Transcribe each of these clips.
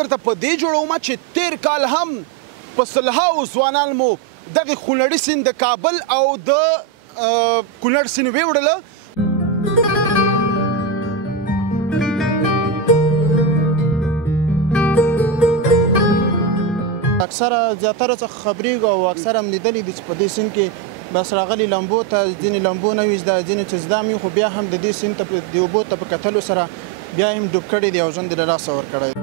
درته په دې جوړومه چې تیر کال هم په سلهاوو ځوانان مو دغه خونړي سیند د کابل او د کونړ سیند ویوړله. اکثره زیاتره څخه خبرېږو او اکثره هم لیدلي دي چې په دې سیند کې بس راغلي لمبو ته ځینې لمبو نه وي زده ځینې چې زده هم وي خو بیا هم د دې سیند ته د اوبو ته په کتلو سره بیا هم ډوب کړی دی او ژوند یې له لاسه ورکړی دی.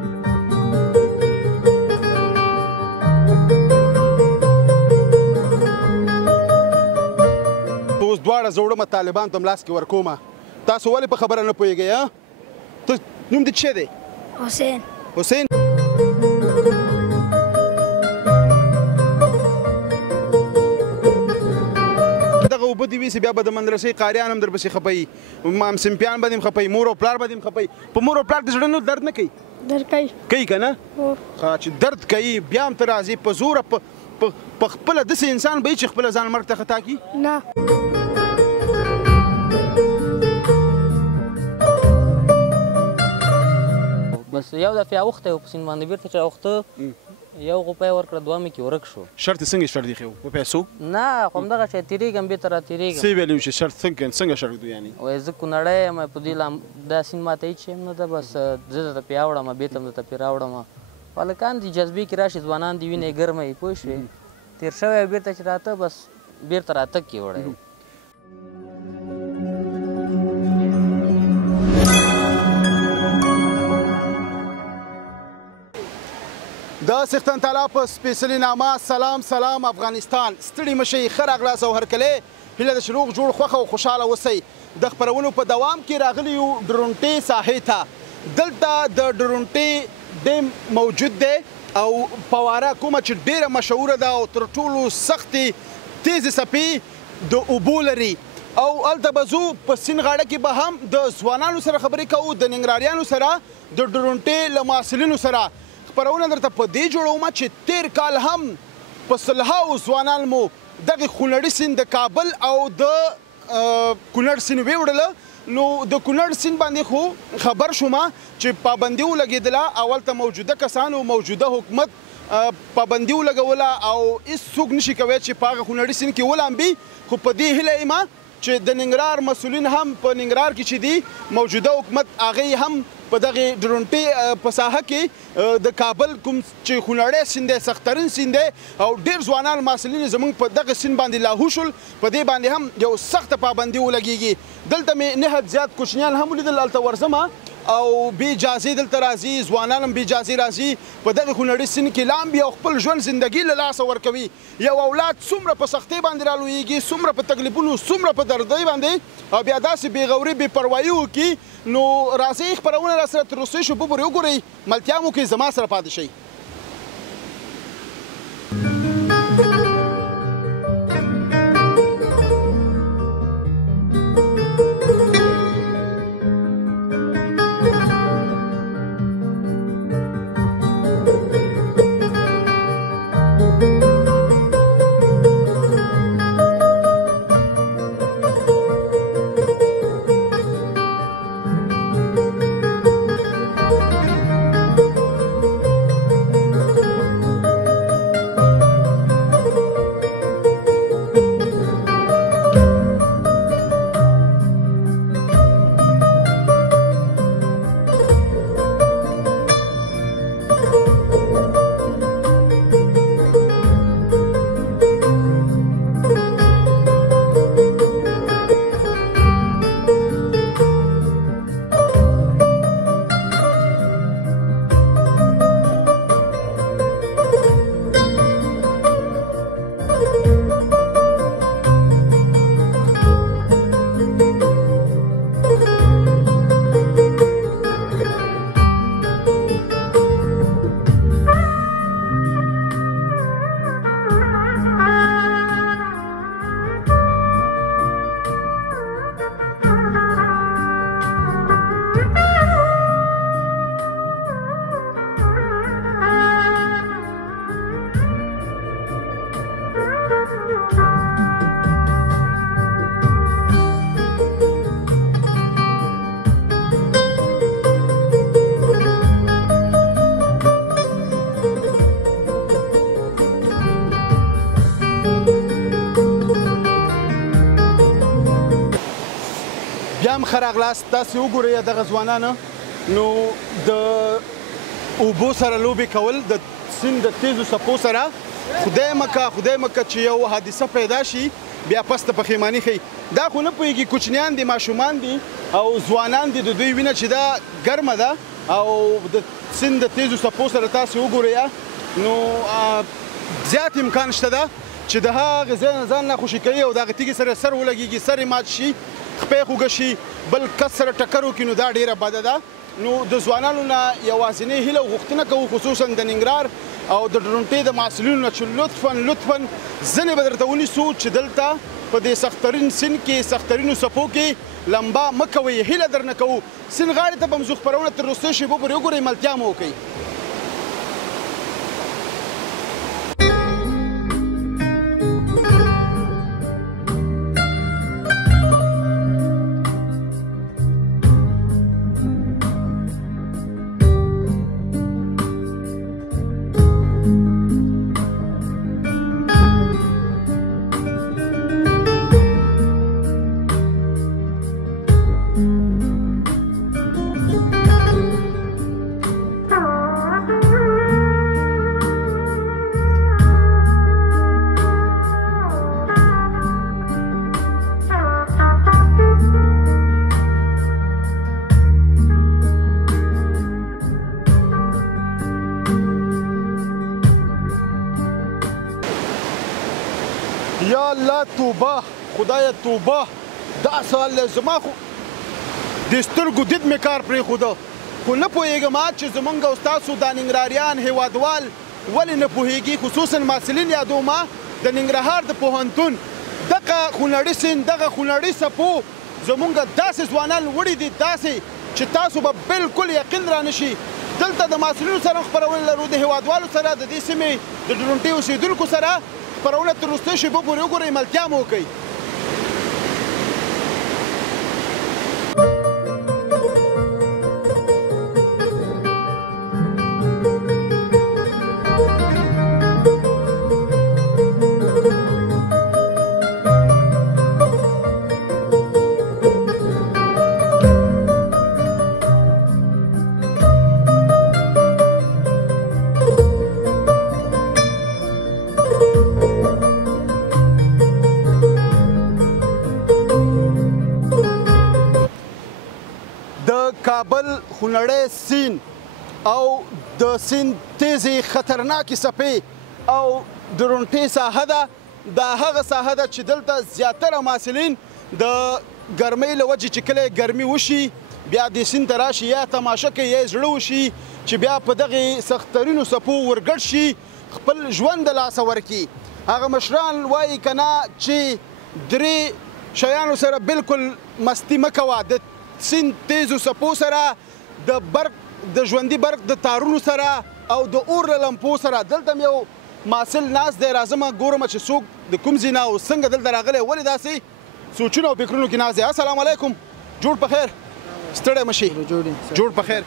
اوس دواړه زه وړمه طالبانو ته لاس کې ورکومه. تاسو ولې په خبره نه پوهېږئ؟ ته نوم دې څه دی؟ حسین. حسین دغه اوبه دې ویسي بیا به د مدرسې قاریان هم درپسې خفوي، سمپیان به دې هم خفوي، مور او پلار به دې هم خفوي. په مور او پلار دې زړه نه درد نه کوي؟ درد کوي. کوي که نه؟ چې درد کوي بیا هم ته راځې په زوره په خپله داسې انسان به یې چې خپله ځان مرګ ته خطا کړي؟ نه. بس یو دفعې اوښتی و په سیند باندې بېرته چې اوښته یو روپۍ ورکړه دوه مې کې ورک شو. شرط یې څنګه شرط ایښی و په پیسو؟ نه خو همدغه شی تېرېږم بېرته را تېرېږم. څه یې ویلي و چې شرط څنګه شرط و یعنې؟ وایي زه کونړی یم په دې دا سیند ماته هېڅ شی هم نه ده بس زه درته پرې راوړم بېرته هم درته پرې راوړم. هلکان دي جذبې کې راشي ځوانان دي وینې ګرمه وي پوه شوې تېر شوی بېرته چې راته بس بېرته راتګ کې وړی. د سختن تعالی په سپېڅلې نامه سلام سلام افغانستان. ستړي مه شئ، ښه راغلاست او هرکلی هیله ده چې روغ جوړ خوښه او خوشحاله اوسئ. د خپرونو په دوام کې راغلي یو ډرونټې ساحې ته. دلته د ډرونټې ډیم موجود دی او فواره کومه چې ډیره مشهوره ده او تر ټولو سختې تیزې څپې د اوبو لري. او هلته به ځو په سیند غاړه کې به هم د ځوانانو سره خبرې کوو، د ننګرهاریانو سره، د ډرونټې له محصلینو سره. خپرونه درته په دې جوړومه چې تیر کال هم په سلهاوو ځوانان مو دغه خونړي سیند د کابل او د کونړ سیند ویوړله. نو د کونړ سیند باندې خو خبر شومه چې پابندي ولګېدله. اول ته موجوده کسانو موجوده حکومت پابندي ولګوله او هېڅوک نشي کوی چې په هغه خونړي سیند کې ولامبي. خو په دې هیله یم چې د ننګرهار مسؤلین هم په ننګرهار کې چې دي موجوده حکومت هغې هم په دغه ډرونټې په ساحه کې د کابل کوم چې خونړی سیند دی سخترین سیند دی او ډېر ځوانان محصلین زموږ په دغه سیند باندې لاهو شول. په دې باندې هم یو سخته پابندي ولګېږي. دلته مې نهایت زیات کوچنیان هم ولیدل. هلته ورځمه او بې اجازې دلته راځي، ځوانان هم بې اجازې راځي په دغه خونړي سیند کې لامبي او خپل ژوند زندګي له لاسه ورکوي. یو اولاد څومره په سختۍ باندې رالویږي، څومره په تکلیفونو، څومره په دردۍ باندې او بیا داسې بېغوري بېپروایي وکړي. نو راځئ خپرونه راسره تر اوسه شو پورې وګورئ، ملتیا مو کوي، زما سره پاتې شئ. ښه راغلاست. تاسې وګورئ دغه ځوانان نو د اوبو سره لوبې کول د سیند د تیزو څپو سره خدای مکه چې یو حادثه پیدا شي بیا پسته پښیماني ښیي. دا خو نه پوهېږي کوچنیان دي ماشومان دي او ځوانان دي د دوی وینه چې دا ګرمه ده او د سیند د تیزو څپو سره تاسې وګورئ نو زیات امکان شته ده چې د هغه ځای نه ځان ناخوشي کوي او د هغه تیږې سره سر ولګېږي سر یې مات شي خپې خوږه شي بل کس سره ټکر وکړي نو دا ډېره بده ده. نو د ځوانانو نه یوازینۍ هیله او غوښتنه کوو خصوصا د ننګرهار او د ډرونټې د محصلینو نه چې لطفا ځینې به درته ونیسو چې دلته په دې سختترین سیند کې سختترینو څپو کې لمبا مه کوئ هیله درنه کوو. سیند غاړې ته به مو زه خپرونه تر وروستیو شېبو پورې وګورئ ملتیا مو وکړئ. یا الله توبه خدایه توبه دا سوال دی زما خو د سترګو دید مې کار پرېښوده خو نه پوهېږم چې زمونږ او ستاسو دا ننګرهاریان هېوادوال ولې نه پوهېږي خصوصا محصلین یادوم د ننګرهار د پوهنتون دغه خونړي سیند دغه خونړي څپو زمونږ داسې ځوانان وړي دي داسې چې تاسو به بالکل یقین را نشي. دلته د محصلینو سره خپرونه لرو د هېوادوالو سره د دې سیمې د ډرونټې اوسېدونکو سره خپرونه تر وروستیو شېبو پورې وګورئ ملتیا مو وکړئ. کابل خونړی سیند او د سیند تیزې خطرناکې څپې او ډرونټې ساحه ده دا هغه ساحه ده چې دلته زیاتره محصلین د ګرمۍ له وجې چې کله ګرمي وشي بیا دې سیند ته راشي یا تماشه کوي یا زړه وشي چې بیا په دغې سختترینو څپو ورګډ شي خپل ژوند د لاسه ورکړي. هغه مشران وایي که نه چې درې شیانو سره بالکل مستي مه کوه د سیند تیزو څپو سره د برق د ژوندي برق د تارونو سره او د اور له لمپو سره. دلته م یو محصل ناست دی راځم ګورم چې څوک د کوم ځای نه او څنګه دلته راغلی ولې داسې سوچونه او فکرونو کې ناست دی. السلام علیکم جوړ په خیر ستړی مه شي جوړ په خیر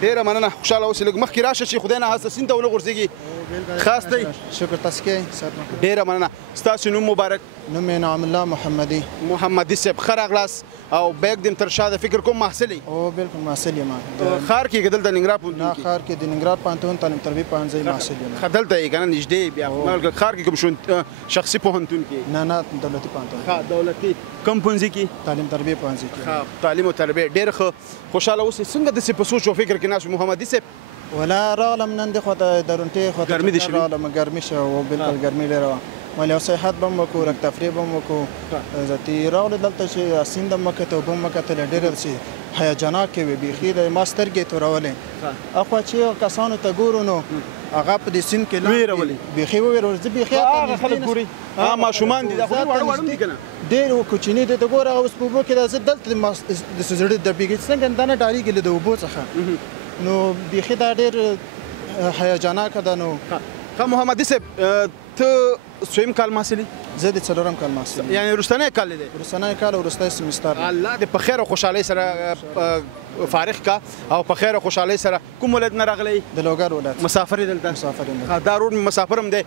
ډېره مننه خوشحاله اوسې لږ مخکې راشه چې خدای نه هسته سیند ته ونه غورځېږي خاص دی شکر تاسو کې ډېره مننه. ستاسو نوم مبارک؟ نوم مې نعم الله محمدي صاحب ښه راغلاست او بیګ دې تر شا د فکر کوم محصل یې؟ او بالکل محصل یم. ښار کې دلته ننګرهار پوهنتون نه ښار کې د ننګرهار پوهنتون تعلیم تربیه پوهنځی محصل یم. ښه دلته یې که نه نږدې بیا ښار کې کوم شخصي پوهنتون کې؟ نه دولتي پوهنتون. ښه دولتي کوم پوهنځي کې؟ تعلیم تربیه پوهنځي کې. ښه تعلیم او تربیه ډېر ښه خوشحاله اوسې. څنګه داسې په سوچ او فکر کې ناست محمدي صاحب؟ ولا راغلم نن دې خواته درونټې خواته ګرمي دې شوې؟ راغلم ګرمي شوه او بالکل ګرمي ډېره وه. مال یو سیاحت به هم وکړو لږ تفریح به هم وکړو ذاتي راغلو دلته چې سیند هم مه کتل اوبه هم مه کتلې ډېرې داسې هیجاناکې وې بیخي د ما سترګې تورولې اخوا چې کسانو ته ګورو نو هغه په دې سیند کې ویرولې بیخي وویرول زه بیخي هغه خلک ګوري ماشومان دي دا خو واړه واړه دي که نه ډېر کوچني دي ته ګوره اوس په اوبو کې دا زه دلته داسې زړه دبېږي څنګه دا نه ډارېږي له د اوبو څخه نو بیخي دا ډېر هیجاناکه ده. نو ښه محمدي صاحب ته څویم کال محصل یې؟ زه د څلورم کال محصل یم. یعنې وروستنی کال دی؟ وروستنی کال او وروستی سمستر. الله دې په خیر او خوشحالۍ سره فارغ کا او په خیر او خوشحالۍ سره. کوم ولایت نه راغلی؟ د لوګر ولایت. مسافر یې دلته؟ مسافر یم. دا رور مې مسافر هم دی.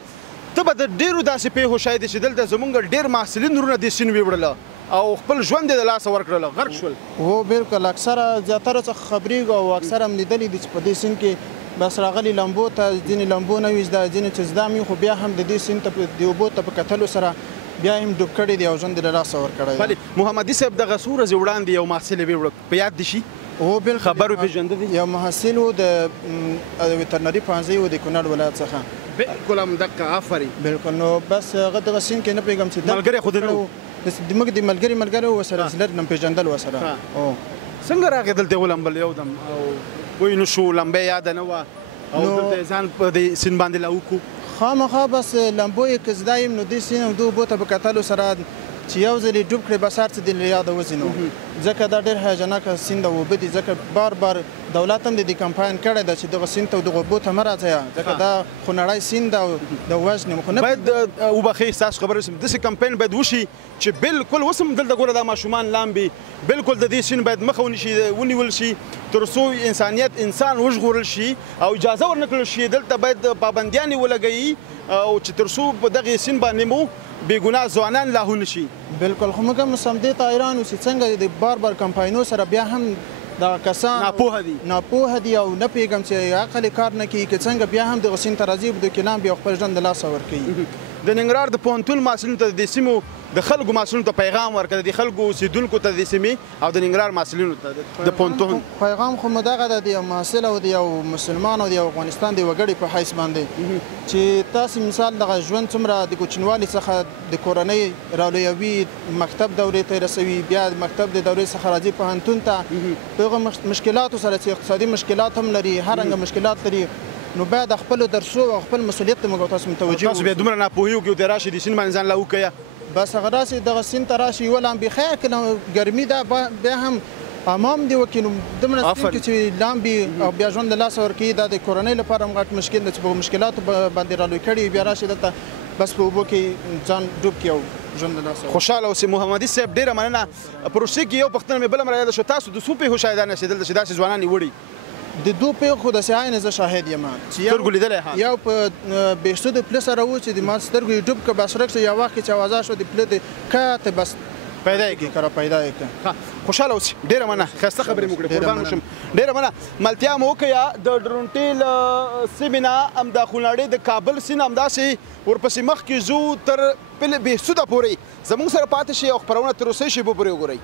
ته به د ډېرو داسې پیښو شاید چې دلته زمونږ ډېر محصلین وروڼه دې سیند ویوړله او خپل ژوند د لاسه ورکړل غرق شول هو بالکل اکثره زیاتره څخه خبرېږو او اکثره هم لیدلي دي چې په دې سیند کې بس راغلي لمبو ته ځینې لمبو نه وي زده ځینې چې زده وي خو بیا هم د دې سیند ته د اوبو ته په کتلو سره بیا هم ډوب کړی دی او ژوند یې له لاسه ورکړی بلې محمدي صاحب دغه څو ورځې وړاندې یو محصل یې په یاد دي شي هو بالکل خبر وپېژنده دي یو محصل و د وترنري پوهنځي و د کونړ ولایت څخه بالکل همدقه آفرین بالکل نو بس هغه دغه سیند کې نه پوهېږم چې ملګری خو دې نه و موږ د ملګري ورسره زلر نه پېژندل ورسره څنګه راغې دلته ولمبل یو دم او پوه نه شو لمبه یاده نه وه او دلته ځان په دې سیند باندې لا وکړو خامخا بس لمبو یې که زده یم نو دې سیند او د اوبو ته په کتلو سره چې یو ځل یې ډوب کړې بس هر څه دې له یاده وځي نو ځکه دا ډېر هیجاناکه سیند او اوبه دي ځکه بار بار دولت هم د دې کمپاین کړی ده چې دغه سیند ته او دغه اوبو ته مه راځئ ځکه دا خونړی سیند او د وژنې خو نه باید وبخښئ ستاسو خبره داسې کمپین باید وشي چې بالکل اوس هم دلته ګوره دا ماشومان لامبي بالکل د دې سیند باید مخه ونیول شي تر څو انسان وژغورل شي او اجازه ورنکړل شي دلته باید پابندیانې ولګوي او چې تر څو په دغې سیند باندې مو بېګناه ځوانان لاهو نه شي بالکل خو موږ هم همدې ته حیران اوسو چې څنګه د بار بار کمپاینو سره بیا هم دغه کسان ناپوهه دي او نه پوهېږم چې عقل یې کار نه کوي که څنګه بیا هم دغه سیند ته راځي په دې کې لامبي او خپل ژوند د لاسه ورکوي د ننګرهار د پوهنتون محصلینو ته د دې سیمو د خلکو محصلینو ته پیغام ورکړه د خلکو اوسېدونکو ته د سیمې او د ننګرهار محصلینو ته د پوهنتون پیغام خو مو دغه ده د یو محصل او د یو مسلمان او د یو افغانستان د وګړي په حیث باندې چې تاسې مثال دغه ژوند څومره د کوچنیوالي څخه د کورنۍ رالویوي مکتب دورې ته رسوي بیا د مکتب د دورې څخه راځي پوهنتون ته په هغه مشکلاتو سره چې اقتصادي مشکلات هم لري هر رنګه مشکلات لري نو باید خپل درسو او خپل مسؤلیت ته موږ تاسو متوجه تاسو بیا دومره ناپوهي وکړئ او د راشي د سیند باندې ځان لا وکړئ بس هغه راسي دغه سیند ته راشي ولامبي خیر که ګرمي ده بیا هم امام دی وکړي نو دومره سیند کې چې لامبي او بیا ژوند د لاسه ورکوي دا د کورنۍ لپاره هم غټ مشکل ده چې په مشکلاتو باندې رالوی کړي بیا راشي دلته بس په اوبو کې ځان ډوب کړي او ژوند د لاسه خوشحاله اوسئ محمدي صاحب ډېره مننه پروسې کې یو پوښتنه مې بله هم رایاده شوه تاسو د څو پیښو شاهدان یاستئ دلته چې داسې ځوانان یې وړي د دو پیښو داسې عین زه شاهد یم سترګو لیدلی یو په بېسود پله سره و چې د ما سترګو یې ډوب کړه بس ورک شو یو وخت کې چې اوازه شوه د پله د کاته بس پیدا یې کړي کړه پیدا یې کړه خوشحاله اوسئ ډېره مننه ښایسته خبرې مو کړې قربان وشم ډېره مننه ملتیا مو وکړه د ډرونټې له سیمې نه همدا خونړۍ د کابل سیند همداسې ورپسې مخکې ځو تر بېسوده پورې زموږ سره پاتې شئ او خپرونه تر اوسۍ شېبو پورې وګورئ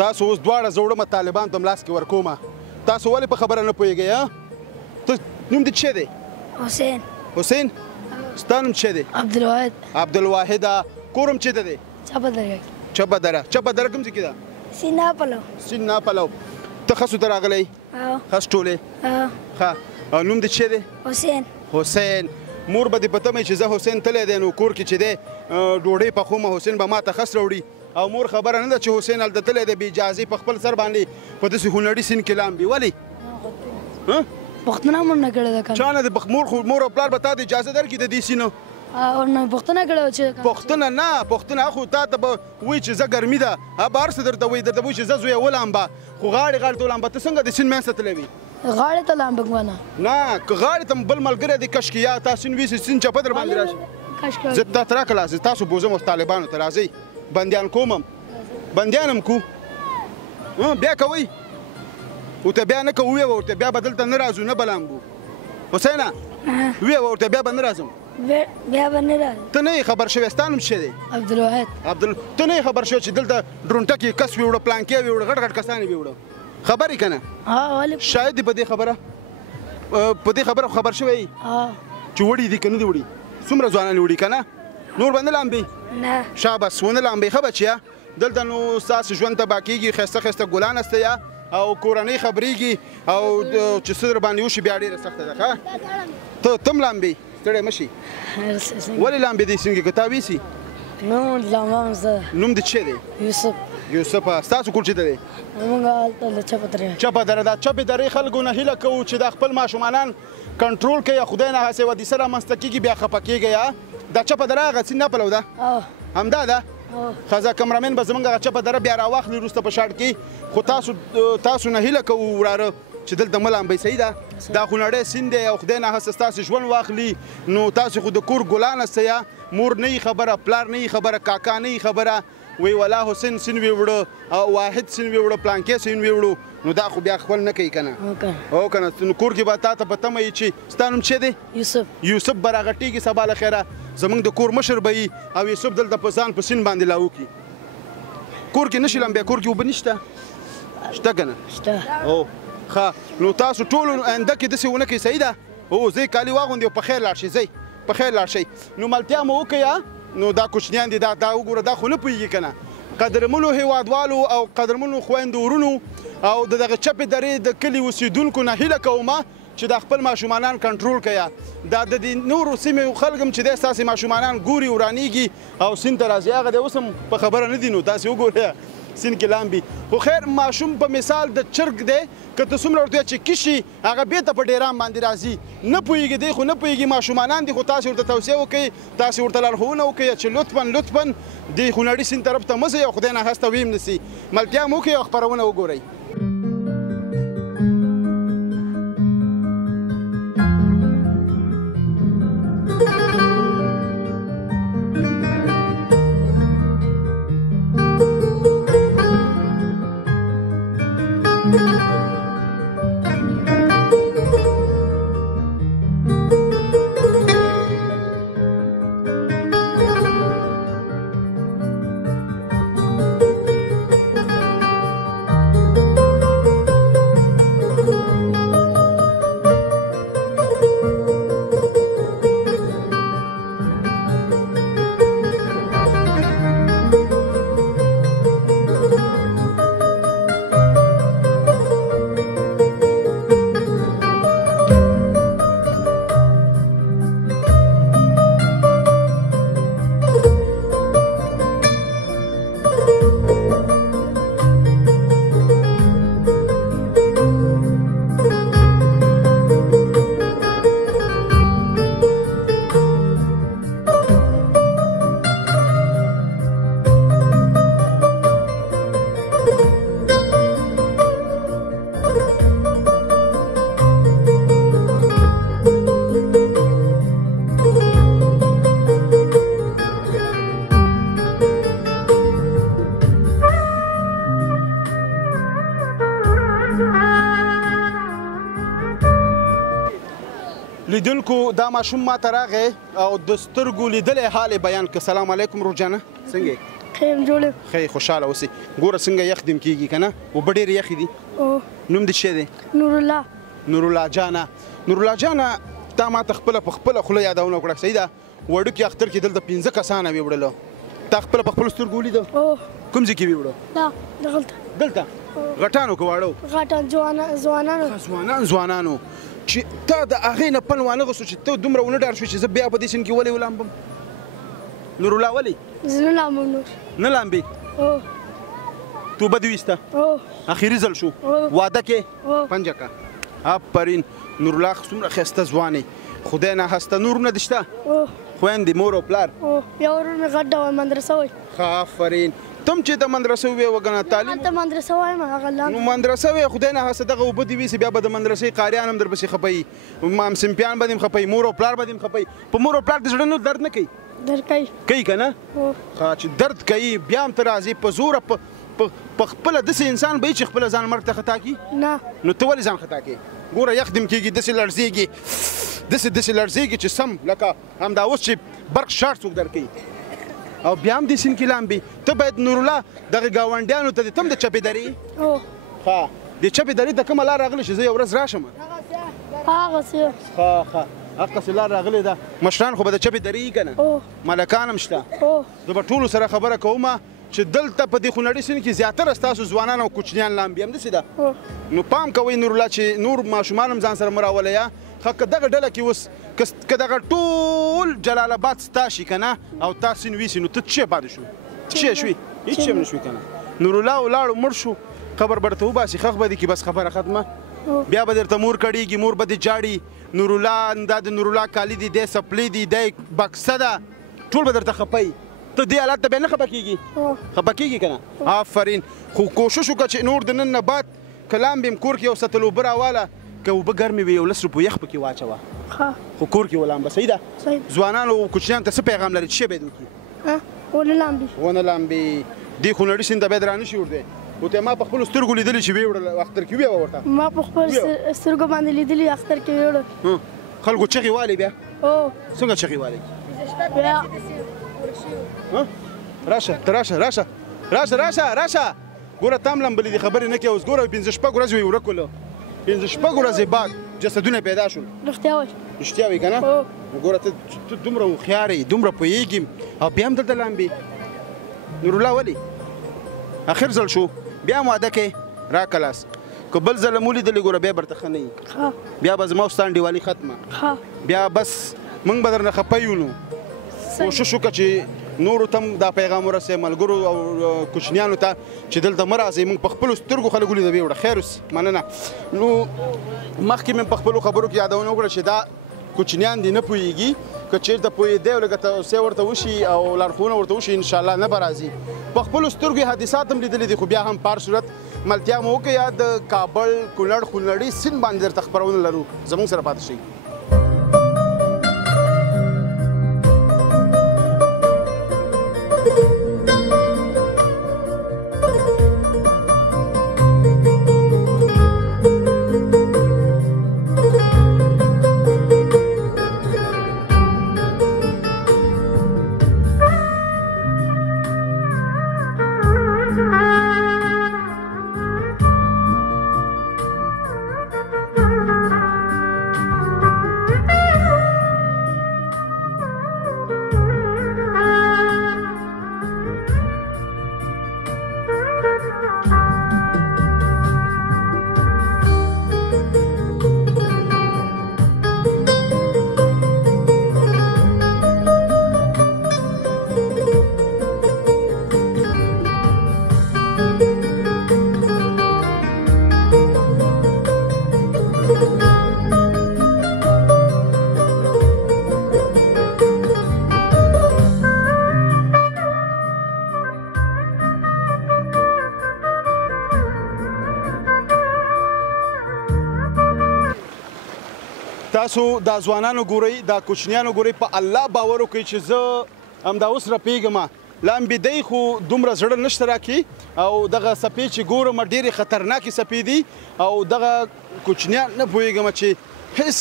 تاسو اوس دواړه زه وړمه طالبانو ته ملاس کې ورکومه تاسو ولې په خبره نه پوهېږئ ته نوم دې څه دی حسین حسین ستا نوم څه دی عبدالواحد کور هم چېرته دی چپه دره چپه دره کوم ځای کې ده سیند ناپلو ته خسو ته راغلی خس ټولې ښه نوم دې څه دی حسین مور به دې په تمه چې زه حسین تللی دی نو کور کې چې دی ډوډۍ پخومه حسین به ما ته خس راوړي او مور خبره نه ده چې حسین هلته تللی دی بې اجازې په خپل سر باندې په داسې خونړي سیند کې لامبي ولې پوښتنه مو نه کړې ده چا نه د مور او پلار به تا د اجازه درکړي د دې سیند پوښتنه کړې چې پوښتنه نه پوښتنه خو تا ته به وایي چې زه ګرمي ده به هر څه درته وایي چې زه زویه ولامبه خو غاړې غاړې ته ولامبه ته څنګه د سیند منځ ته تللی وي غاړې ته لامبه نه که غاړې ته بل ملګری دی کش کې یا تا سیند ویسي سیند چپه در باندې راشي زه تا ته راکړه زه تاسو بوزم اوس طالبانو ته راځئ بندیان کومم بندیان هم کو بیا کوئ ورته بیا نه کوو ورته بیا به دلته نه راځو نه به لامبو حسینه ویې ورته بیا به نه راځم بیا به نه راځم ته نه یې خبر شوی ستا نوم څه دی عبدالواحد ته نه یې خبر شوی چې دلته ډرونټه کې کس ویوړه پلانکې ویوړه غټ غټ کسان یې ویوړه خبر یې که نه ولې شاید دې په دې خبره خبر شوی چې وړي دي که نه دي وړي څومره ځوانان وړي که نه نور به نه لامبي نه شابس ونه لامبي ښه بچیه دلته نو ستاسې ژوند تباه کېږي ښایسته ښایسته ګلان هسته یا او کورنۍ خبرېږي او چې څه در باندې وشي بیا ډېره سخته ده ښه ته هم لامبي ستړی مه شي ولې لامبې دې سیند کې که تا ویسي نوم دې څه دی یوسف ستاسو کور چېرته دی چپه دره دا چپې درې خلکو نه هیله کوو چې دا خپل ماشومانان کنټرول کوي خدای نه هسې ودیسه رامنځته کېږي بیا خفه کېږي یا دا چپه دره هغه سیند نه پلو ده همدا ده ښځه کمرمین به زموږ هغه چپه دره بیا راواخلي وروسته په شاټ کې خو تاسو نه هیله کوو وراره چې دلته مه لامبئ صحیح ده دا خو نړۍ سیند دی او خدای نه هسه ستاسې ژوند واخلي نو تاسې خو د کور ګلان هسته یا مور نه خبره پلار نه خبره کاکا نه خبره وی ولا حسین سین ویوړه او واحد سین ویوړه پلانکې سین ویوړو نو دا خو بیا خپل نه کوي که نه او که نه نو کور کې به تا ته په تمه وي چې ستا نوم څه دی یوسف به راغټېږي سبا له خیره زموږ د کور مشر به وي او یوسف دلته په ځان په سین باندې لا وکړي کور کې نه شي لمبیا کور کې اوبه نشته شته که نه او ښه نو تاسو ټولو آینده کې داسې ونه کوئ صحیح ده هو ځئ کالي واغوندئ او په خیر لاړ شئ ځئ په خیر لاړ شئ نو ملتیا مو وکړئ نو دا کوچنیان دي دا وګوره دا خو نه پوهېږي که نه قدرمنو هیوادوالو او قدرمنو خویندو ورونو او د دغه چپې درې د کلي اوسېدونکو نه هیله کومه چې دا خپل ماشومانان کنټرول کړه دا د دې نورو سیمې خلک هم چې دی ستاسې ماشومانان ګوري ورانېږي او سیند ته راځي هغه دی اوس هم په خبره نه دي نو تاسې وګورئ سیند کې لامبي خو خیر ماشوم په مثال د چرګ دی که ته څومره ورته چې کشي هغه بېرته په ډیران باندې راځي نه پوهېږي دی خو نه پوهېږي ماشومانان دي خو تاسې ورته توصیه وکړئ تاسې ورته لارښوونه وکړئ چې لطفا د خونړي سیند طرف ته مه ځئ او خدای نه هسته ویم نه سي ملتیا مو وکړئ او خپرونه وګورئ لیدونکو دا ماشوم ما ته راغی او د سترګو لیدلی حال بیان که سلام علیکم روح جانه څنګه یې خیر جوړ ښه خوشحاله اوسئ ګوره څنګه یخ دم کېږي که نه اوبه ډېرې یخې دي نوم دې څه دی نورالله جانه نورالله جانه تا ما ته خپله په خپله خوله یادونه وکړه صحیح ده وړوکي اختر کې دلته 15 کسانه ویوړله تا خپله په خپلو سترګو ولیده کوم ځای کې ویوړه دلته غټانو که واړو ځوانانو چې تا د هغې نه پن وانغوستو چې ته دومره ونه ډار شوې چې زه بیا په دې سیند کې ولې ولامبم نورالله ولې زه نه لامبم نور نه لامبې توبه دې ویسته اخري ځل شو واده کې پنجه که آفرین نورالله څومره ښایسته ځوانې خدای نه هسته نورونه دې شته خویندې مور او پلار بیا ورور مې غټ ډول مدرسه وایي ښه آفرین تم چې د مدرسه وې وګڼه تعلیم ته مدرسه وایم هغه نو مدرسه وې خدای نه هسه دغه اوبه دې ویسي بیا به د مدرسې قاریان هم در پسې خپوي همسمپیان به دې هم خپوي مور او پلار به دې هم خپوي په مور او پلار د زړه نه درد نه کوي درد کوي که نه چې درد کوي بیا هم ته راځي په زوره په خپله داسې انسان به یي چې خپله ځان مرګ ته خطا کړي نه نو ته ولې ځان خطا کوې ګوره یخ دم کېږي داسې لړزېږي داسې لړزېږي چې سم لکه همدا اوس چې برق شارټ څوک درکوي او بیا هم دې سیند کې لامبي ته باید نورالله دغه ګاونډیانو ته دې ته هم د چپې درې ښه د چپې درې ته کومه لار راغلې چې زه یو ورځ راشم هغسې ښه هغسې لار راغلې ده مشران خو به د چپې درې یي که نه ملکان هم شته زه به ټولو سره خبره کوم چې دلته په دې خونړي سیند کې زیاتره ستاسو ځوانان او کوچنیان لامبي همداسې ده نو پام کوئ نورالله چې نور ماشومان هم ځان سره مه راولئ ښه که دغه ډله کې اوس که دغه ټول جلال آباد ستا شي که نه او تا سیند ویسي نو ته څه پاتې شو څه شوي هېڅ شی هم نه شوي که نه نورالله ولاړو مړ شو قبر به درته وباسي ښخ به دې کړي بس خبره ختمه بیا به درته مور کړېږي مور به دې جاړي نورالله دا د نورالله کالي دي دی سپلې دي دی بکسه ده ټول به درته خپوي ته دې حالت ته بیا نه خفه کېږي خفه کېږي که نه آفرین خو کوشش وکړه چې نور د نن نه بعد که لامبې کور کې یو سطل اوبه راواله که اوبه ګرمې وي یو 10 روپو یخ پکې واچوه خو کور کې ولامبه صحیح ده ځوانانو او کوچنیانو ته څه پیغام لري چې څه باید وکړي ونه لامبي دې خونړي سیند ته باید رانشي ورده وته ما په خپلو سترګو لیدلي چې ویې وړل اختر کې ویې ورته ما په خپل سترګو باندې لیدلي اختر کې ویې وړل خلکو چغې والي بیا څنګه چغې والي راشه ګوره تا هم لمبلي دي خبرې نه کوې اوس ګوره 5 شپږ ورځې وي ورک ولو 5 شپږ ورځې بعد جسدونه پیدا شول رښتیا وایي که نه ګوره ته دومره هوښیار یې دومره پوهېږي او بیا هم دلته لامبي نورالله ولې اخر ځل شو بیا هم واده کوې راکه لاس که بل ځل مو لیدلې ګوره بیا به درته ښه نه وي بیا به زما او ستا انډیوالي ختمه بیا بس موږ به درنه خفه یو نو کوشش وکړه چې نورو ته هم دا پیغام ورسوي ملګرو او کوچنیانو ته چې دلته مه راځئ موږ په خپلو سترګو خلک ولیده ویې وړه خیر اوسي مننه نو مخکې مې په خپلو خبرو کې یادونه وکړه چې دا کوچنیان دي نه پوهېږي که چېرته پوهېدی او لږه توصیه ورته وشي او لارښوونه ورته وشي انشاءالله نه به راځي په خپلو سترګو یې حادثات هم لیدلي دي خو بیا هم په هر صورت ملتیا مو وکړئ یا د کابل کونړ خونړي سیند باندې درته خپرونه لرو زموږ سره پاتې شئ تاسو دا ځوانانو ګورئ دا کوچنیانو ګورئ په الله باور وکړئ چې زه همدا اوس رپېږم لامبې دی خو دومره زړه نشته راکې او دغه څپې چې ګورم ډېرې خطرناکې څپې دي او دغه کوچنیان نه پوهېږم چې هېڅ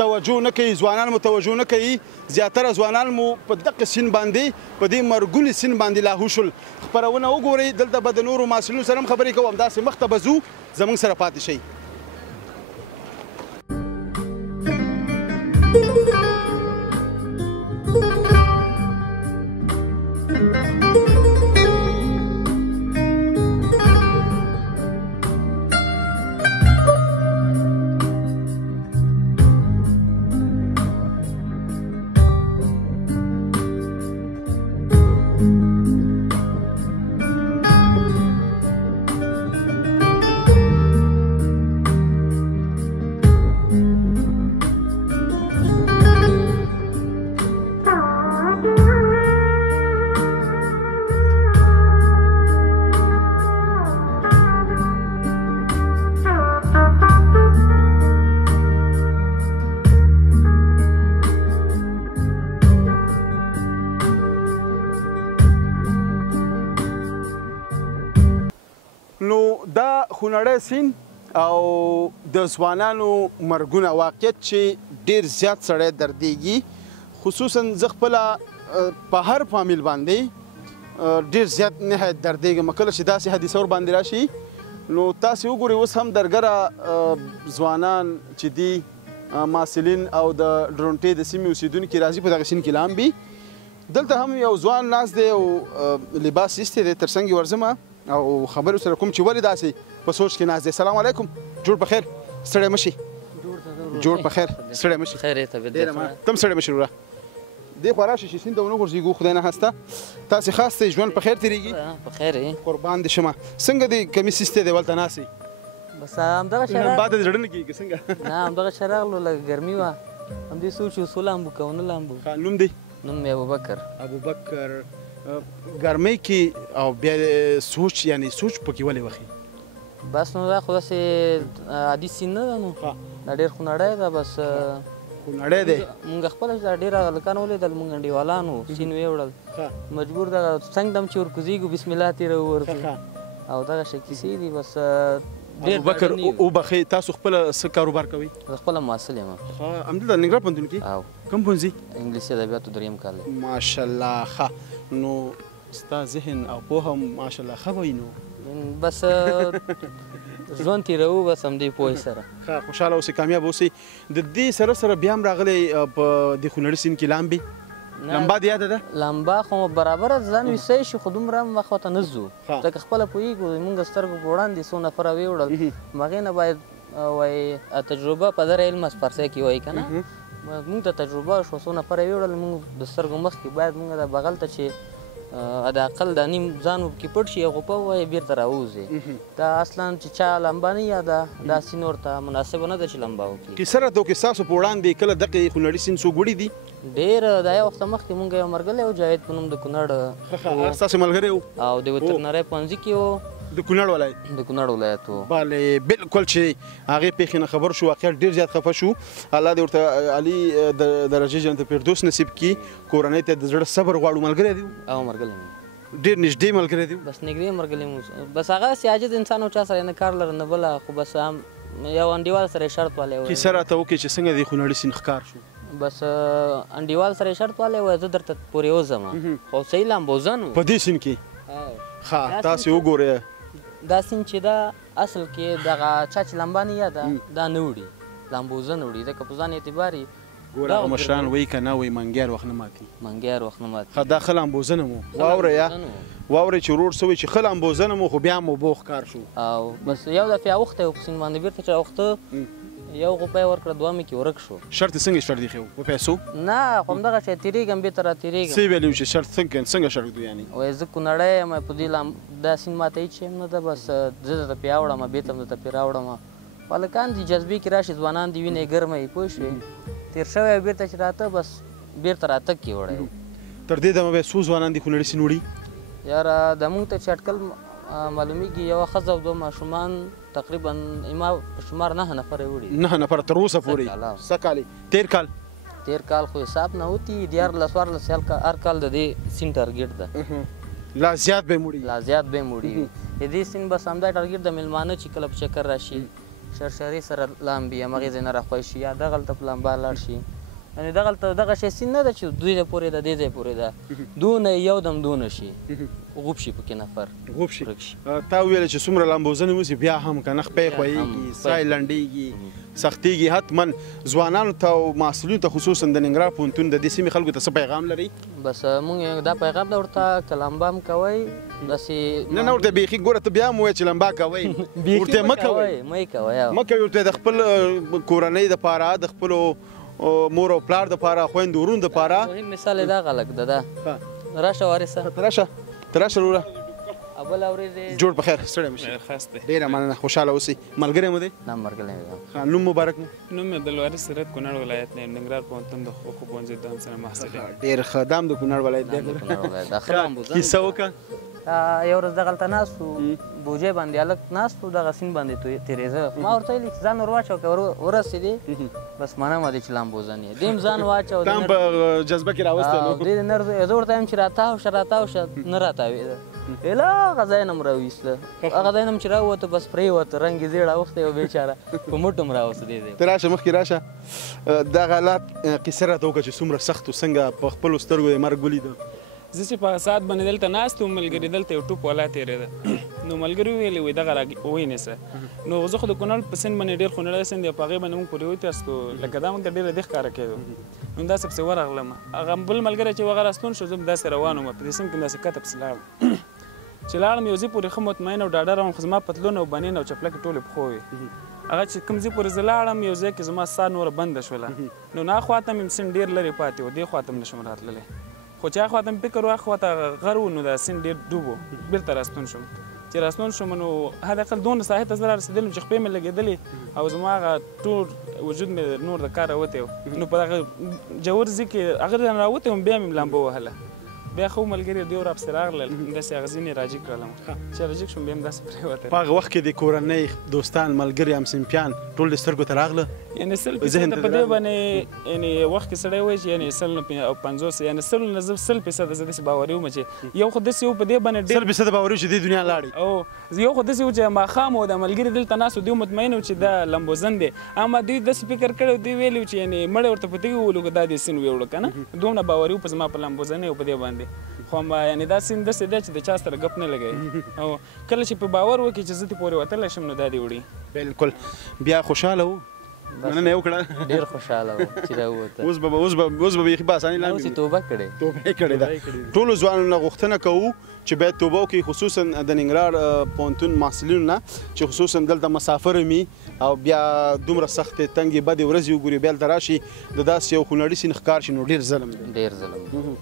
توجه نه کوي ځوانان مو توجه نه کوي زیاتره ځوانان مو په دغه سیند باندې په دې مرګوني سیند باندې لاهو شول خپرونه وګورئ دلته به د نورو محصلینو سره هم خبرې کوو همداسې مخته به ځو زموږ سره پاتې شئ خونړی سیند او د ځوانانو مرګونه واقعیت چې ډېر زیات سړی دردېږي خصوصا زه خپله په هر فامیل باندې ډېر زیات نهایت دردېږم کله چې داسې حادثه ور باندې راشي نو تاسې وګورئ اوس هم درګره ځوانان چې دي ماسلین او د ډرونټې د سیمې اوسېدونکي راځي په دغه سیند کې لامبي دلته هم یو ځوان ناست دی او لباس ایستی دی تر څنګ یې ورځم او خبرې سره کوم چې ولې داسې په سوچ کې ناست دی سلام علیکم جوړ په خیر ستړی مه شي جوړ په خیر ستړی مه شي خیر یې طبیعت دی تم ستړی مه شي وروره دې خوا راشي چې سیند ته ونه غورځېږو خدای نه هسته تاسې خاص دی ژوند په خیر تېرېږي په خیر یې قربان دې شمه څنګه دی کمیس ایستی دی ولته ناست بس همدغه نن شراب بعد زړه نه کېږي څنګه نه همدغه شراب لو لږ ګرمي وه همدې سوچ یو څو لامبو که ونه لامبو نوم دی نوم مې ابوبکر ابوبکر ګرمۍ کې او بیا سوچ یعنی سوچ پکې ولې وخی بس نو دا خو داسې عادي سیند نه ده نو دا ډېر خونړی ده بس خونړی دی مونږ خپله چې دا ډېر هلکان ولیدل مونږ انډیوالان سیند ویې وړل مجبور دغه څنګ دم چې ورکوزېږو بسم الله تېره وورکو او دغه شی کیسې دي بس ابوبکر وبخښئ تاسو خپله څه کاروبار کوئ زه خپله محصل یم همدلته ننګرهار پوهنتون کې او کوم پوهنځي انګلیسي ادبیاتو دریم کال دی ماشاءالله ښه نو ستا ذهن او پوهه ماشاءالله ښه وي نو بس ژوند تېروو بس همدې پوهې سره ښه خوشحاله اوسئ کامیاب اوسئ د دې سره سره بیا هم راغلی په د خونړي سیند کې لامبي لمبا دې یاده ده لمبا خو برابره ځان ویسی شي خو دومره هم مخ ورته نه ځو ځکه خپله پوهېږو زمونږ سترګو په وړاندې څو نفره ویې وړل هغې نه باید وایي تجربه په در علم از پرسه کې وایي که نه مونږ ته تجربه شوه څو نفره ویې وړل مونږ د سترګو مخکې باید مونږ د بغل ته چې د اقل د نیم ځان کې پټ شي غوپه ووایي بېرته راووځي دا اصلا چې چا لمبا نه یاده دا سیند ورته مناسبه نه ده چې لمبا وکړي کیسه راته وکړئ ستاسو په وړاندې کله دغې خونړي سیند څوک وړي دي ډېر دا یو وخته مخکې مونږ یو ملګری و جاوید په نوم د کونړ ستاسو ملګری و او د وترنرۍ پوهنځي کې و د کونړ ولایت د کونړ ولایت و بله بالکل چې هغې پېښې نه خبر شو واقعیت ډېر زیات خفه شو الله دې ورته علي درجې جنت فردوس نصیب کړي کورنۍ ته د زړه صبر غواړو ملګری دی او ملګری مې ډېر نږدې ملګری دی بس نږدې ملګری مو بس هغه داسې عاجز انسان و چا سره نه کار لره نه بله خو بس هم یو انډیوال سره یې شرط والی کیسه راته وکړئ چې څنګه دې خونړي سیند ښکار شو بس انډیوال سره یې شرط والی وایي زه درته پورې وځم خو صحیح لامبوزن و په دې سیند کې ښه تاسې وګورئ دا سیند چې دا اصل کې دغه چا چې لمبا نه یاده دا نه وړي لامبوزن وړي ځکه په ځان اعتبار یې ګوره هغه مشران وایي که نه وایي منګیار وخت نه ماتي منګیار وخت نه ماتي ښه دا ښه لامبوزنه مو واورئ یا واورئ چې ورور څه وایي چې ښه لامبوزنه مو خو بیا هم اوبو ښکار شو او بس یو دفعې اوښتی و په سیند باندې بېرته چې اوښته یو غوپۍ ورکړه دوه مې کې ورک شو شرط یې څنګه شرط ایښی و په پیسو نه خو همدغه شی تېرېږم بېرته را تېرېږم څه یې ویلي و چې شرط څنګه شرط و یعنې وایي زه کونړی یم په دې دا سیند ماته هېڅ شی هم نه ده بس زه درته پې راوړم بېرته هم درته پې راوړم هلکان دي جذبې کې راشي ځوانان دي وینې ګرمه وي پوه شوې تېر شوی بېرته چې راته بس بېرته راتګ کې وړی تر دې دمه بیا څو ځوانان دي خونړي سیند وړي یاره د مونږ ته چې اټکل معلومیږي یوه ښځه او دوه ماشومان تقریبا اما په شمار 9 نفره وړي 9 نفره تر اوسه پورې څه کال تېر کال خو حساب نه وتی 14 هر کال د دې سیند ټارګېټ ده لا زیات به مړي لا زیات به مړي د دې سیند بس همدا ټارګېټ د میلمانه چې کله په چکر راشي شرشرې سره لامبي همغې ځای نه راخوی شي یا دغلته په لامبا لاړ شي یعنې دغلته دغه شی سیند نه ده چې دوی ځای پورې ده دې ځای پورې ده دونه یو دم دونه شي غوب شي پکې نفر غوب شي تا وویله چې څومره لامبوزنې وسي بیا هم که نه خپۍ خویږي ساه یې لنډېږي سختېږي حتما ځوانانو ته او محصلینو ته خصوصا د ننګرهار پوهنتون د دې سیمې خلکو ته څه پیغام لري بس مونږ دا پیغام ده ورته که لامبا هم کوئ داسې نه ورته بیخي ګوره ته بیا هم ووایه چې لمبا کوئ ورته مه کوئ مه کوئ ورته د خپل کورنۍ دپاره د خپلو مور او پلار دپاره خویندو ورونو دپاره مهم مثال یې دغه لږ ده دا راشه وارثه ته راشه وروره بله ورځ جوړ په خیر ستړی مه شي ډېره مننه خوشحاله اوسئ ملګری مو دی نه ملګری مې نوم مبارک مو نوم مې عبدالوارث سرت کونړ ولایت نه ننګرهار پوهنتون د حقوقو پوهنځي دوهم سنه محصل یم ډېر ښه دا هم د کونړ ولایت دی کیسه وکړه یو ورځ دغلته ناست وو بوجۍ باندې هلک ناست وو دغه سیند باندې تېرېده ما ورته ویلي چې ځان ور واچوه که ورسېدې بس معلومه دی چې لامبوزن یې دې هم ځان واچوه تا هم په جذبه کې راوستی زه ورته وایم چې راتاو شه نه راتاوېده له هغه ځای نه م راویسته هغه ځای نه م چې راووته بس پرېوته رنګ یې زیړ اوښتی و بیچاره په مټو م راوسته دې ځای ته راشه مخکې راشه دغه حالات قصه راته وکړه چې څومره سخت و څنګه په خپلو سترګو د مرګ ولیده زه چې په ساعت باندې دلته ناست وم ملګري دلته یو ټوپ والا تېرېده نو ملګري ویلې وایي دغه ونیسه نو زه خو د کونړ په سیند باندې ډېر خونړی سیند دی په هغې باندې مونږ پورې وتاستو لکه دا مونږ ته ډېره دې ښکاره کېدو نو داسې پسې ورغلم هغه بل ملګری چې هغه راستون شو زه هم داسې روان وم په دې سیند کې مې داسې کته پسې لاړم چې لاړم یو ځای پورې ښه مطمئن او ډاډه روان خو زما پتلون او بنین او چپلکې ټولې پښو وې هغه چې کوم ځای پورې زه لاړم یو ځای کې زما ساه نوره بنده شوله نو نه خواته مې سیند ډېر لرې پاتې و دې خواته م نشم راتللی خو چې هغه خواته مې فکر و هغه خواته غر و نو دا سیند ډېر ډوب و بېرته راستون شوم چې راستون شوم نو حداقل دونه ساحې ته زه رارسېدلم چې خپې مې لګېدلې او زما هغه ټول وجود مې نور د کاره وتی و نو په دغه جوور ځای کې هغه رانه راوتی وم بیا مې لامبو وهله بیا خو ملګري دوی ورپسې راغلل داسې هغه ځینې راجګ کړلم چې راجګ شوم بیا مې داسې پرېوتل په هغه وخت کې د کورنۍ دوستان ملګري همصنفیان ټول د سترګو ته راغله یعنې 100% په دې باندې یعنې وخت کې سړی وایي چې یعنې 100 او 50 یعنې 100 نه زه 100% زه داسې باوري وم چې یو خو داسې و په دې باندې ډېر 100% باوري چې دې دنیا لاړې او یو خو داسې و چې ماښام و د ملګري دلته ناست و دوی مطمئن و چې دا لمبوزن دی اما دوی داسې فکر کړی دوی ویلي و چې یعنې مړی ورته په دې وولو که دا دې سیند ویوړو که نه دومره باوري و په زما په لمبوزنې او په دې باندې خو یعنې دا سیند داسې دی چې د چا سره ګپ نه لګوي او کله چې په باور وکړي چې زه دې پورې وتلی شم نو دا دې وړي بالکل بیا خوشحاله و مننه یې وکړه ډېر خوشحاله و چې راووته اوس به بیخي په اسانۍ اوس یې توبه کړې توبه یې کړې ده ټولو ځوانانو نه غوښتنه کوو چې باید توبه وکړي خصوصا د ننګرهار پوهنتون محصلینو نه چې خصوصا دلته مسافر وي او بیا دومره سختې تنګې بدې ورځې وګوري بیا دلته راشي د داسې یو خونړي سیند ښکار شي نو ډېر ظلم دی ډېر ظلم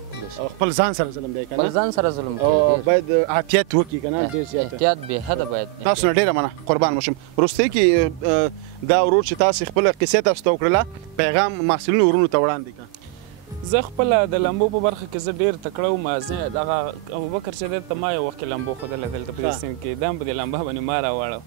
خپل ځان سره ظلم دی که خپل ځان سره ظلم کوي باید احتیاط وکړي که نه ډېر زیات احتیاط بې حده باید تاسو نه ډېره مننه قربان مو شم وروستۍ کې دا ورور چې تاسې خپله قصې تاسو ته وکړله پیغام محصلینو ورونو ته وړاندې کړه زه خپله د لمبو په برخه کې زه ډېر تکړه وم دغه ابوبکر چې دی ته ما یو وخت کې لمبو ښودلی دلته په دې سیند کې دا هم په دې لمبه باندې ما راواړو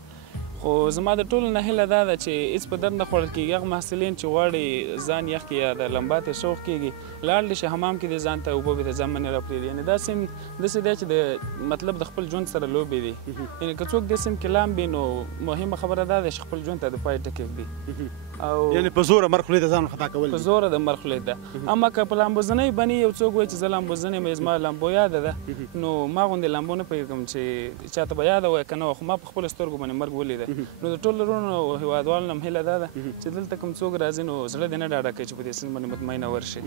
خو زما د ټولو نه هیله دا ده چې هېڅ په درد نه خوړل کېږي هغه محصلین چې غواړي ځان یخ کړي یا د لمبا ته شوق کېږي لاړ دې شي حمام کې دې ځان ته اوبه به د ځان باندې راپرېږدي یعنې دا سیند داسې دی چې د مطلب د خپل ژوند سره لوبې دي یعنې که څوک دې سیند کې لامبي نو مهمه خبره دا ده چې خپل ژوند ته د پای ټکی ږدي او یعنې په زوره مر خولې ته ځان خطا کول په زوره د مر خولې ته اما که په لامبوزنۍ باندې یو څوک وایي چې زه لامبوزنۍ یم زما لامبو یاده ده نو ما غوندې لامبو نه پوهېږم چې چاته به یاده وایه که نه وه خو ما په خپلو سترګو باندې مرګ ولیده نو د ټولو وروڼو او هېوادوالو نه م هیله دا ده چې دلته کوم څوک راځي نو زړه دې نه ډاډه کوي چې په دې سیند باندې مطمئنه ورشي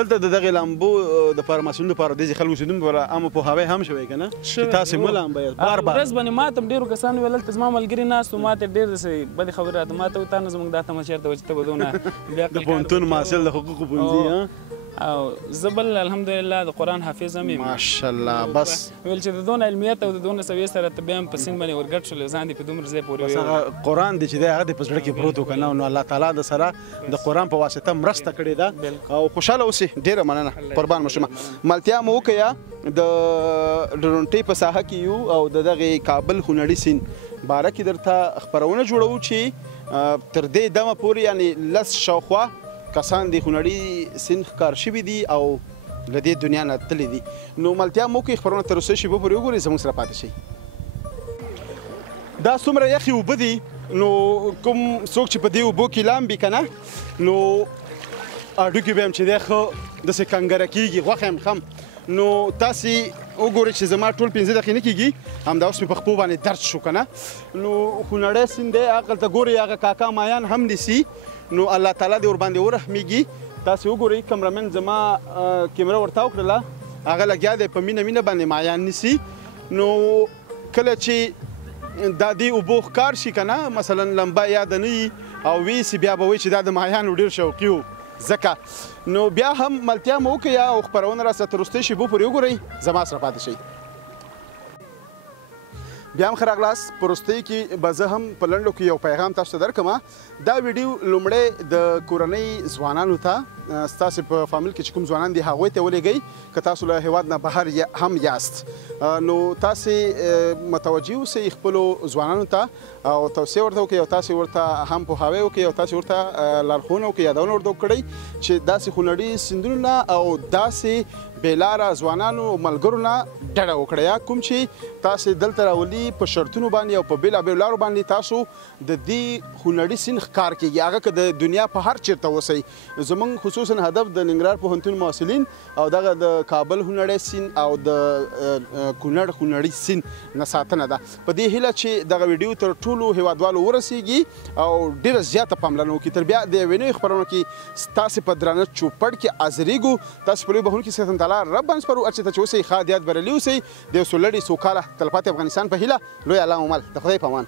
دلته د دغې لامبو دپاره محصلینو دپاره داسې خلکو اوسېدونکو لپاره عامه پوهاوی هم شوی که نه چې تاسې مه لامبئ بار بار ورځ باندې ما ته هم ډېرو کسانو ویل هلته زما ملګري ناست و ما ته ډېر داسې بدې خبرې راته ما ته وایي تا نه زموږ دا تمه چېرته وه چې ته به دونه د پوهنتون محصل د حقوقو پوهنځي او زه بل الحمدلله د قرآن حافظ هم یم ماشاءالله بس ویل چې د دونه علمیت او د دونه سویې سره ته بیا هم په سیند باندې ورګډ شول ځان دې په دومره ځای پورې بس هغه قرآن دی چې دی هغه دې په زړه کې پروت و که نه نو الله تعالی د سره د قرآن په واسطه مرسته کړې ده او خوشحاله اوسئ ډېره مننه قربان مو شمه ملتیا مو وکړه د ډرونټۍ په ساحه کې یو او د دغې کابل خونړي سیند باره کې درته خپرونه جوړوو چې تر دې دمه پورې یعنې 10 شاوخوا کسان د خونړي سیند ښکار شوي دي او له دې دنیا نه تللي دي نو ملتیا مو وکړئ خپرونه تر اوسه شیبو پورې وګورئ زموږ سره پاتې شئ دا څومره یخې اوبه دي نو کوم څوک چې په دې اوبو کې لامبي که نه نو هډوکي به هم چې دی ښه داسې کنګره کېږي غوښه هم خم نو تاسې وګورئ چې زما ټول 15 دقیقې نه کېږي همدا اوس مې په خپو باندې درد شو که نه نو خونړی سیند دی هغلته ګورئ هغه کاکا مایان هم نیسي نو الله تعالی دې ورباندې ورحمېږي تاسې وګورئ کمرمن زما کیمره ورته وکړله هغه لګیا دی په مینه مینه باندې مایان نیسي نو کله چې دا دې اوبو ښکار شي که نه مثلا لمبه یاده نه وي او ویسي بیا به وایي چې دا د ماهیانو ډېر شوقي و ځکه نو بیا هم ملتیا مو وکړئ او خپرونه راسره تر وروستۍ شیبو پورې وګورئ زما سره پاتې شئ بیا هم ښه راغلاست په وروستۍ کې به زه هم په لنډو کې یو پیغام تاسو ته درکړم دا ویډیو لومړی د کورنۍ ځوانانو ته ستاسو په فامیل کې چې کوم ځوانان دي هغوی ته ولېږئ که تاسو له هیواد نه بهر هم یاست نو تاسې متوجه اوسئ خپلو ځوانانو ته او توصیه ورته وکړئ او تاسې ورته هم پوهاوی وکړئ او تاسې ورته لارښوونه وکړئ یادونه ورته وکړئ چې داسې خونړي سیندونو نه او داسې بېلاره ځوانانو او ملګرو نه ډډه وکړئ یا کوم چې تاسې دلته راولي په شرطونو باندې او په بېلابېلو لارو باندې تاسو د دې خونړي سیند ښکار کیږي هغه که د دنیا په هر چیرته اوسئ زموږ خصوصا هدف د ننګرهار پوهنتون محصلین او دغه د کابل خونړی سیند او د کونړ خونړي سیند نه ساتنه ده په دې هیله چې دغه ویډیو تر ټولو هیوادوالو ورسیږي او ډېره زیاته پاملرنه وکړي تر بیا د یوې نوې خپرونه کې ستاسې په درانه چوپړ کې حاضرېږو تاسې په لوی بهونکي څخه تعالی رب باندې سپارو هر چېرته چې اوسئ ښه عادیات بریالي اوسئ د یو سوکاله تلپاتې افغانستان په هیله لوی الله عمل د خدای په امان